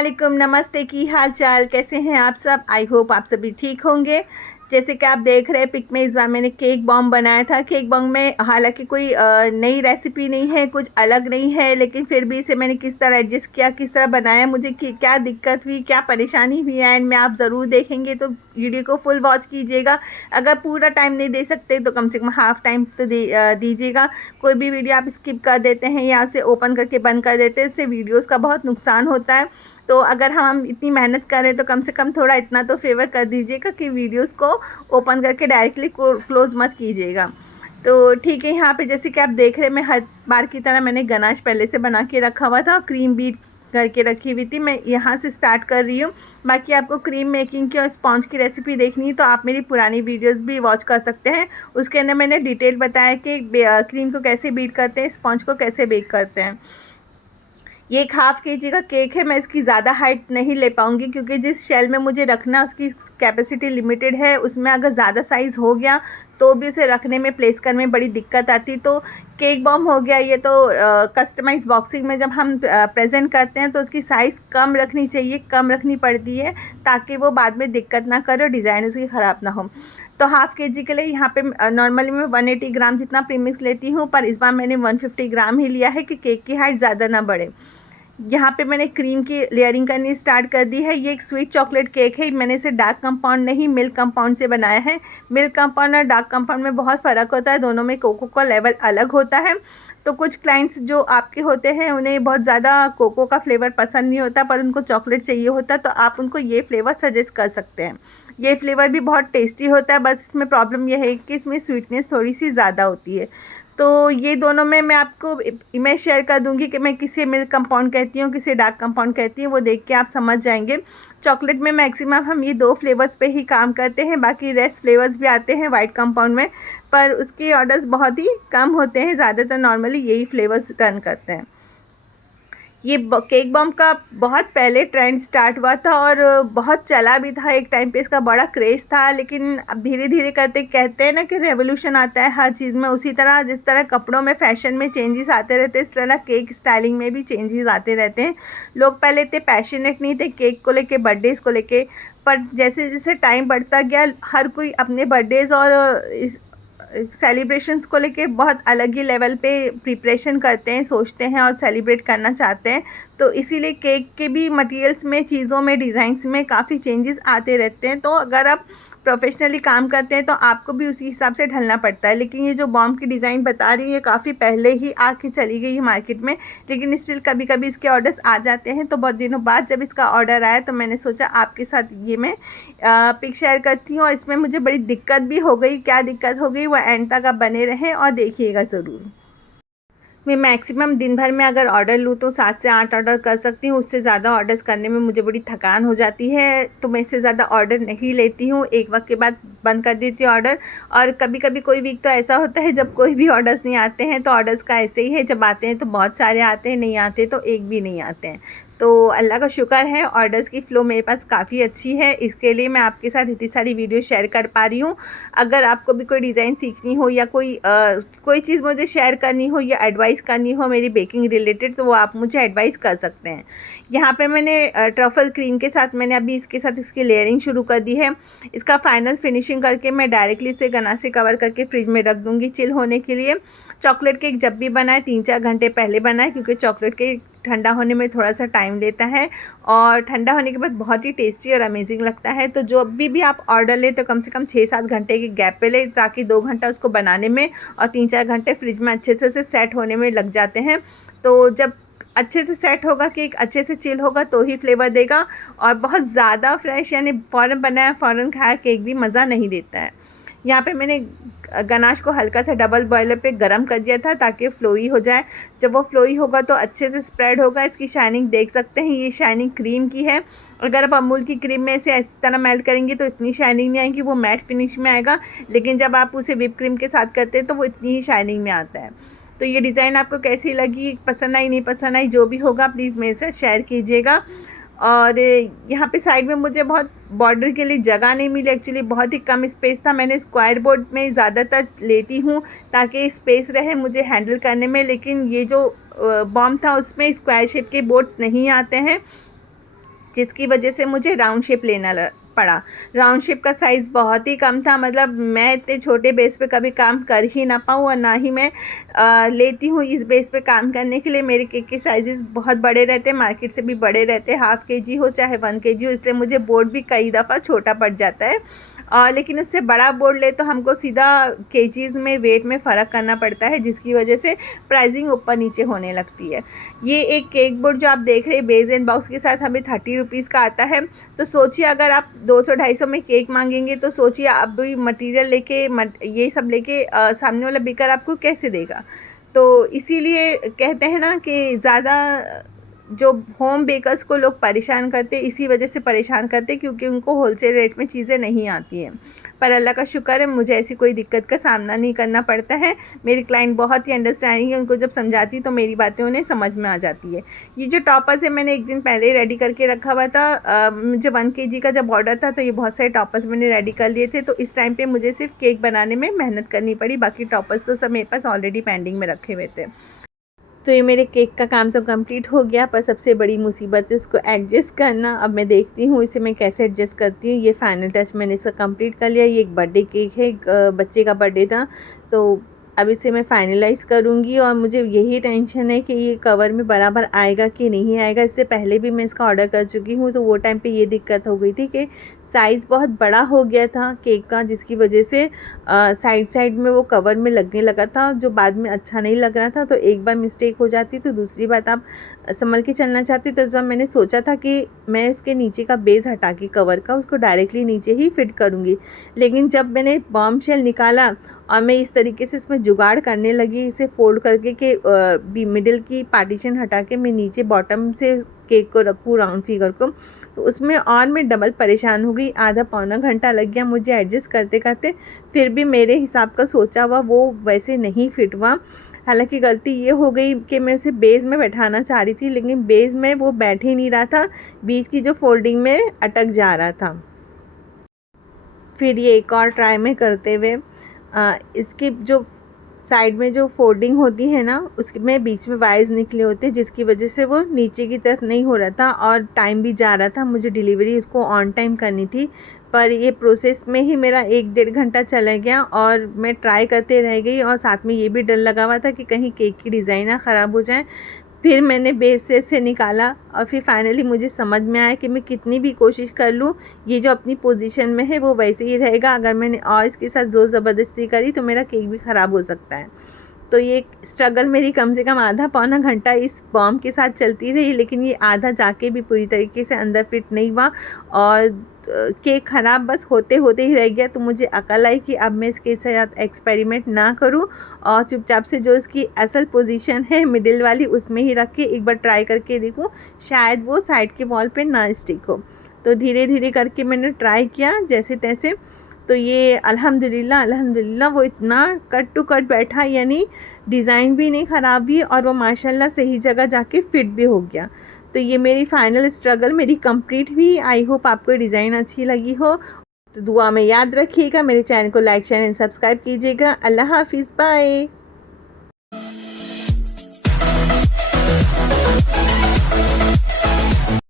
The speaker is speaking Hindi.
वालेकुम, नमस्ते। की हाल चाल, कैसे हैं आप सब? आई होप आप सभी ठीक होंगे। जैसे कि आप देख रहे हैं पिक में, इस बार मैंने केक बॉम्ब बनाया था। केक बॉम्ब में हालांकि कोई नई रेसिपी नहीं है, कुछ अलग नहीं है, लेकिन फिर भी इसे मैंने किस तरह एडजस्ट किया, किस तरह बनाया, मुझे क्या दिक्कत हुई, क्या परेशानी हुई, एंड में आप ज़रूर देखेंगे तो वीडियो को फुल वॉच कीजिएगा। अगर पूरा टाइम नहीं दे सकते तो कम से कम हाफ टाइम तो दीजिएगा। कोई भी वीडियो आप स्किप कर देते हैं या उसे ओपन करके बंद कर देते हैं, इससे वीडियोज़ का बहुत नुकसान होता है। तो अगर हम इतनी मेहनत करें तो कम से कम थोड़ा इतना तो फेवर कर दीजिएगा कि वीडियोस को ओपन करके डायरेक्टली क्लोज़ मत कीजिएगा। तो ठीक है, यहाँ पे जैसे कि आप देख रहे हैं, मैं हर बार की तरह मैंने गनाश पहले से बना के रखा हुआ था, क्रीम बीट करके रखी हुई थी। मैं यहाँ से स्टार्ट कर रही हूँ। बाकी आपको क्रीम मेकिंग की और स्पॉन्ज की रेसिपी देखनी है तो आप मेरी पुरानी वीडियोस भी वॉच कर सकते हैं। उसके अंदर मैंने डिटेल बताया कि क्रीम को कैसे बीट करते हैं, स्पॉन्ज को कैसे बेक करते हैं। ये एक हाफ़ केजी का केक है। मैं इसकी ज़्यादा हाइट नहीं ले पाऊँगी क्योंकि जिस शेल में मुझे रखना है उसकी कैपेसिटी लिमिटेड है। उसमें अगर ज़्यादा साइज़ हो गया तो भी उसे रखने में, प्लेस करने में बड़ी दिक्कत आती। तो केक बॉम्ब हो गया ये, तो कस्टमाइज़ बॉक्सिंग में जब हम प्रेजेंट करते हैं तो उसकी साइज़ कम रखनी चाहिए, कम रखनी पड़ती है ताकि वो बाद में दिक्कत ना करे और डिज़ाइन उसकी ख़राब ना हो। तो हाफ़ केजी के लिए यहाँ पे नॉर्मली मैं 180 ग्राम जितना प्रीमिक्स लेती हूँ, पर इस बार मैंने 150 ग्राम ही लिया है कि केक की हाइट ज़्यादा ना बढ़े। यहाँ पे मैंने क्रीम की लेयरिंग करनी स्टार्ट कर दी है। ये एक स्वीट चॉकलेट केक है। मैंने इसे डार्क कंपाउंड नहीं, मिल्क कंपाउंड से बनाया है। मिल्क कंपाउंड और डार्क कंपाउंड में बहुत फ़र्क होता है, दोनों में कोको का लेवल अलग होता है। तो कुछ क्लाइंट्स जो आपके होते हैं उन्हें बहुत ज़्यादा कोको का फ्लेवर पसंद नहीं होता, पर उनको चॉकलेट चाहिए होता है, तो आप उनको ये फ्लेवर सजेस्ट कर सकते हैं। ये फ्लेवर भी बहुत टेस्टी होता है, बस इसमें प्रॉब्लम यह है कि इसमें स्वीटनेस थोड़ी सी ज़्यादा होती है। तो ये दोनों में मैं आपको इमेज शेयर कर दूंगी कि मैं किसे मिल्क कंपाउंड कहती हूँ, किसे डार्क कंपाउंड कहती हूँ, वो देख के आप समझ जाएंगे। चॉकलेट में मैक्सिमम हम ये 2 फ्लेवर्स पे ही काम करते हैं, बाकी रेस्ट फ्लेवर्स भी आते हैं वाइट कंपाउंड में, पर उसके ऑर्डर्स बहुत ही कम होते हैं। ज़्यादातर नॉर्मली यही फ्लेवर्स रन करते हैं। ये केक बॉम्ब का बहुत पहले ट्रेंड स्टार्ट हुआ था और बहुत चला भी था। एक टाइम पे इसका बड़ा क्रेज़ था, लेकिन अब धीरे धीरे करते, कहते हैं ना कि रेवोल्यूशन आता है हर चीज़ में, उसी तरह जिस तरह कपड़ों में फैशन में चेंजेस आते रहते हैं, इस तरह केक स्टाइलिंग में भी चेंजेस आते रहते हैं। लोग पहले इतने पैशनेट नहीं थे केक को लेके, बर्थडेज़ को लेके, पर जैसे जैसे टाइम बढ़ता गया हर कोई अपने बर्थडेज़ और सेलिब्रेशंस को लेके बहुत अलग ही लेवल पे प्रिपरेशन करते हैं, सोचते हैं और सेलिब्रेट करना चाहते हैं। तो इसीलिए केक के भी मटेरियल्स में, चीज़ों में, डिज़ाइंस में काफ़ी चेंजेस आते रहते हैं। तो अगर आप प्रोफेशनली काम करते हैं तो आपको भी उसी हिसाब से ढलना पड़ता है। लेकिन ये जो बॉम्ब की डिज़ाइन बता रही हूँ ये काफ़ी पहले ही आके चली गई है मार्केट में, लेकिन स्टिल कभी कभी इसके ऑर्डर्स आ जाते हैं। तो बहुत दिनों बाद जब इसका ऑर्डर आया तो मैंने सोचा आपके साथ ये मैं पिक शेयर करती हूँ। और इसमें मुझे बड़ी दिक्कत भी हो गई। क्या दिक्कत हो गई वो एंड तक आप बने रहें और देखिएगा ज़रूर। मैं मैक्सिमम दिन भर में अगर ऑर्डर लूँ तो 7 से 8 ऑर्डर कर सकती हूँ। उससे ज़्यादा ऑर्डर्स करने में मुझे बड़ी थकान हो जाती है, तो मैं इससे ज़्यादा ऑर्डर नहीं लेती हूँ। एक वक्त के बाद बंद कर देती हूँ ऑर्डर। और कभी कभी कोई वीक तो ऐसा होता है जब कोई भी ऑर्डर्स नहीं आते हैं, तो ऑर्डर्स का ऐसे ही है, जब आते हैं तो बहुत सारे आते हैं, नहीं आते तो एक भी नहीं आते हैं। तो अल्लाह का शुक्र है ऑर्डर्स की फ़्लो मेरे पास काफ़ी अच्छी है, इसके लिए मैं आपके साथ इतनी सारी वीडियो शेयर कर पा रही हूँ। अगर आपको भी कोई डिज़ाइन सीखनी हो या कोई चीज़ मुझे शेयर करनी हो या एडवाइस करनी हो मेरी बेकिंग रिलेटेड, तो वो आप मुझे एडवाइस कर सकते हैं। यहाँ पे मैंने ट्रफल क्रीम के साथ मैंने अभी इसके साथ इसकी लेयरिंग शुरू कर दी है। इसका फाइनल फिनिशिंग करके मैं डायरेक्टली इसे गनाश से कवर करके फ्रिज में रख दूँगी चिल होने के लिए। चॉकलेट केक जब भी बनाए 3-4 घंटे पहले बनाए, क्योंकि चॉकलेट केक ठंडा होने में थोड़ा सा टाइम लेता है और ठंडा होने के बाद बहुत ही टेस्टी और अमेजिंग लगता है। तो जो भी आप ऑर्डर लें तो कम से कम 6-7 घंटे के गैप पे लें, ताकि 2 घंटा उसको बनाने में और 3-4 घंटे फ्रिज में अच्छे से उसे सेट होने में लग जाते हैं। तो जब अच्छे से सेट होगा, केक अच्छे से चिल होगा तो ही फ्लेवर देगा। और बहुत ज़्यादा फ्रेश यानी फ़ौरन बनाया फ़ौरन खाया केक भी मज़ा नहीं देता है। यहाँ पे मैंने गनाश को हल्का सा डबल बॉयलर पे गरम कर दिया था ताकि फ्लोई हो जाए। जब वो फ्लोई होगा तो अच्छे से स्प्रेड होगा। इसकी शाइनिंग देख सकते हैं, ये शाइनिंग क्रीम की है। अगर आप अमूल की क्रीम में इसे इस तरह मेल्ट करेंगे तो इतनी शाइनिंग नहीं आएगी, वो मैट फिनिश में आएगा। लेकिन जब आप उसे व्हिप क्रीम के साथ करते हैं तो वो इतनी ही शाइनिंग में आता है। तो ये डिज़ाइन आपको कैसी लगी, पसंद आई नहीं पसंद आई, जो भी होगा प्लीज़ मेरे साथ शेयर कीजिएगा। और यहाँ पे साइड में मुझे बहुत बॉर्डर के लिए जगह नहीं मिली, एक्चुअली बहुत ही कम स्पेस था। मैंने स्क्वायर बोर्ड में ज़्यादातर लेती हूँ ताकि स्पेस रहे मुझे हैंडल करने में, लेकिन ये जो बॉम्ब था उसमें स्क्वायर शेप के बोर्ड्स नहीं आते हैं। जिसकी वजह से मुझे राउंड शेप लेना पड़ा। राउंड शेप का साइज़ बहुत ही कम था, मतलब मैं इतने छोटे बेस पे कभी काम कर ही ना पाऊँ और ना ही मैं लेती हूँ इस बेस पे काम करने के लिए। मेरे केक के साइज़ बहुत बड़े रहते हैं, मार्केट से भी बड़े रहते हैं, हाफ़ केजी हो चाहे 1 केजी हो, इसलिए मुझे बोर्ड भी कई दफ़ा छोटा पड़ जाता है। लेकिन उससे बड़ा बोर्ड ले तो हमको सीधा केजीज़ में वेट में फ़र्क करना पड़ता है, जिसकी वजह से प्राइसिंग ऊपर नीचे होने लगती है। ये एक केक बोर्ड जो आप देख रहे हैं बेस एंड बॉक्स के साथ हमें 30 रुपीज़ का आता है। तो सोचिए अगर आप 200-250 में केक मांगेंगे तो सोचिए आप भी मटेरियल लेके ये सब लेके सामने वाला बेकर आपको कैसे देगा। तो इसीलिए कहते हैं ना कि ज़्यादा जो होम बेकर्स को लोग परेशान करते, इसी वजह से परेशान करते क्योंकि उनको होलसेल रेट में चीज़ें नहीं आती हैं। पर अल्लाह का शुक्र है मुझे ऐसी कोई दिक्कत का सामना नहीं करना पड़ता है। मेरी क्लाइंट बहुत ही अंडरस्टैंडिंग है, उनको जब समझाती तो मेरी बातें उन्हें समझ में आ जाती है। ये जो टॉपर्स है मैंने एक दिन पहले ही रेडी करके रखा हुआ था। मुझे 1 केजी का जब ऑर्डर था तो ये बहुत सारे टॉपर्स मैंने रेडी कर लिए थे, तो इस टाइम पर मुझे सिर्फ केक बनाने में मेहनत करनी पड़ी, बाकी टॉपर्स तो सब मेरे पास ऑलरेडी पेंडिंग में रखे हुए थे। तो ये मेरे केक का काम तो कंप्लीट हो गया, पर सबसे बड़ी मुसीबत है इसको एडजस्ट करना। अब मैं देखती हूँ इसे मैं कैसे एडजस्ट करती हूँ। ये फाइनल टच मैंने इसका कंप्लीट कर लिया। ये एक बर्थडे केक है, एक बच्चे का बर्थडे था, तो अब इसे मैं फाइनलाइज़ करूँगी और मुझे यही टेंशन है कि ये कवर में बराबर आएगा कि नहीं आएगा। इससे पहले भी मैं इसका ऑर्डर कर चुकी हूँ, तो वो टाइम पे ये दिक्कत हो गई थी कि साइज़ बहुत बड़ा हो गया था केक का, जिसकी वजह से साइड में वो कवर में लगने लगा था, जो बाद में अच्छा नहीं लग रहा था। तो एक बार मिस्टेक हो जाती तो दूसरी बात आप संभल के चलना चाहती। तो इस बार मैंने सोचा था कि मैं उसके नीचे का बेस हटा के कवर का उसको डायरेक्टली नीचे ही फिट करूँगी, लेकिन जब मैंने बॉम्ब शेल निकाला और मैं इस तरीके से इसमें जुगाड़ करने लगी, इसे फोल्ड करके कि मिडिल की पार्टीशन हटा के मैं नीचे बॉटम से केक को रखूँ राउंड फिगर को, तो उसमें और मैं डबल परेशान हो गई। आधा पौना घंटा लग गया मुझे एडजस्ट करते करते, फिर भी मेरे हिसाब का सोचा हुआ वो वैसे नहीं फिट हुआ। हालांकि गलती ये हो गई कि मैं उसे बेस में बैठाना चाह रही थी, लेकिन बेस में वो बैठ ही नहीं रहा था, बीच की जो फोल्डिंग में अटक जा रहा था। फिर ये एक और ट्राई में करते हुए इसकी जो साइड में जो फोल्डिंग होती है ना, उसमें बीच में वायर्स निकले होते हैं, जिसकी वजह से वो नीचे की तरफ नहीं हो रहा था और टाइम भी जा रहा था। मुझे डिलीवरी इसको ऑन टाइम करनी थी, पर ये प्रोसेस में ही मेरा 1-1.5 घंटा चला गया और मैं ट्राई करते रह गई और साथ में ये भी डर लगा हुआ था कि कहीं केक की डिज़ाइन ना ख़राब हो जाए। फिर मैंने बेस से निकाला और फिर फाइनली मुझे समझ में आया कि मैं कितनी भी कोशिश कर लूँ, ये जो अपनी पोजीशन में है वो वैसे ही रहेगा। अगर मैंने और इसके साथ ज़ोर ज़बरदस्ती करी तो मेरा केक भी ख़राब हो सकता है। तो ये स्ट्रगल मेरी कम से कम आधा पौना घंटा इस बॉम्ब के साथ चलती रही, लेकिन ये आधा जाके भी पूरी तरीके से अंदर फिट नहीं हुआ और केक ख़राब बस होते होते ही रह गया। तो मुझे अकल आई कि अब मैं इसके साथ एक्सपेरिमेंट ना करूं और चुपचाप से जो इसकी असल पोजीशन है मिडिल वाली उसमें ही रख के एक बार ट्राई करके देखूं, शायद वो साइड के वॉल पे ना स्टिक हो। तो धीरे धीरे करके मैंने ट्राई किया जैसे तैसे, तो ये अल्हम्दुलिल्लाह वो इतना कट टू कट बैठा, यानी डिज़ाइन भी नहीं ख़राब हुई और वो माशाल्लाह सही जगह जाके फिट भी हो गया। तो ये मेरी फ़ाइनल स्ट्रगल मेरी कंप्लीट हुई। आई होप आपको डिज़ाइन अच्छी लगी हो। तो दुआ में याद रखिएगा, मेरे चैनल को लाइक शेयर एंड सब्सक्राइब कीजिएगा। अल्लाह हाफिज़, बाय।